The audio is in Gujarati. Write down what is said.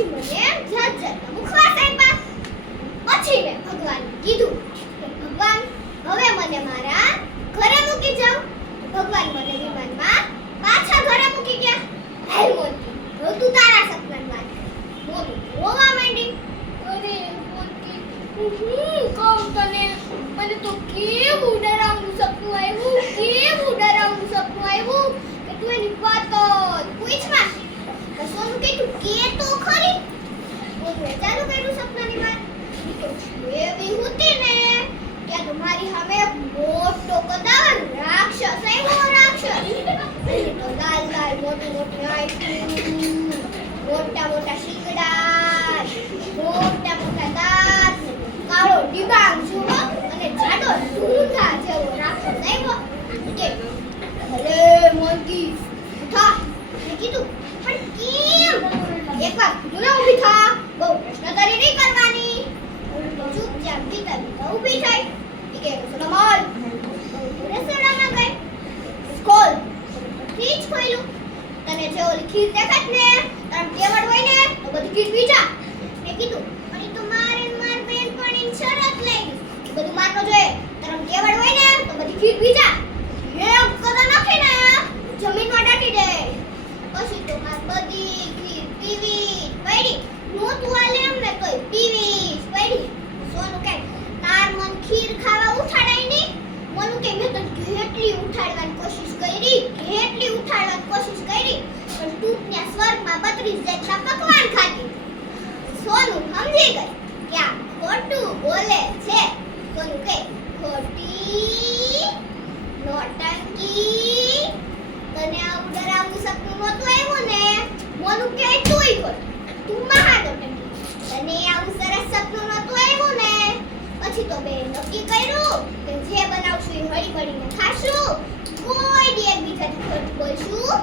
પછી મને જાત જાતના મુખવાસ આપ્યા. પછી મેં ભગવાનને કીધું કે ભગવાન હવે મને મારા ઘરે મૂકી જાઓ. ભગવાન મને વિમાનમાં પાછા ઘરે મૂકી ગયા. હાલ મોન્ટી, હવે તું તારા સપનાની વાત કર. મોન્ટી રોવા માંડી. અરે મોન્ટી, હું કહું તને, મને તો કેવું ડરાવનું સપનું આવ્યું, કેવું ડરાવનું સપનું આવ્યું કે તું એની વાત પૂછમાં. તો સોનું કે તું કે તો ખરી. મોન્ટીએ ચાલુ કર્યું સપનાની વાત. તો એવી હતી ને ત્યાં તો મારી સામે એક મોટો કદાવર રાક્ષસ આવ્યો. રાક્ષસ એને તો લાલ લાલ મોટી મોટી આંખો, મોટા મોટા શીંગડા, મોટા મોટા દાંત, કાળો ડિબાંગ જેવો અને જાડો ઢૂંઢા જેવો રાક્ષસ આવ્યો. કે ભલે મોંઘી ઉઠા. મેં કીધું પણ કેમ? એકવાર કીધું ને ઊભી થા, બહુ પ્રશ્નોત્તરી નહીં કરવાની. ચૂપચાપ બીતા બીતા ઊભી થઈ. કે રસોડામાં રસોડામાં ગઈ. સ્કોલ ફ્રીજ ખોલ્યું. તને જે ઓલી ખીર દેખાત ને તાર કેવડ હોય ને તો બધી ખીર પી જા. મેં કીધું પણ ઈ તો મારે માર બેનપણીની શરત લઈ ગઈ. બધું મારનો જોઈએ. તાર કેવડ હોય ને તો બધી ખીર પી જા. એમ કદા નાખી ને જમીનમાં દાટી દે. પછી તો માર બધી ખીર પીવી પડી. નોતું આલે એમને તોય પીવી પડી. સોનું કે તાર મન ખીર ખાવા ઉઠાડાય ની. મનું કે મેં તો કેટલી ઉઠાડવાની કોશિશ કરી, કેટલી ઉઠાડવાની કોશિશ કરી, પણ તું ત્યાં સ્વર્ગમાં 32 જેટલા પકવાન ખાતી. સોનું સમજી ગઈ કે આ ખોટું બોલે છે. સોનું કે ખોટી નોટંકી, તને આવું ડરાવનું સપનું નહોતું આવ્યું ને. મોનું કે તુંય ખોટી, તું મહા નોટંકી, તને આવું સરસ સપનું નહોતું આવ્યું ને. પછી તો બે નક્કી કર્યું કે જે બનાવશું એ હળી ભળીને ખાશું. કોઈ દી એકબીજાથી ખોટું બોલશું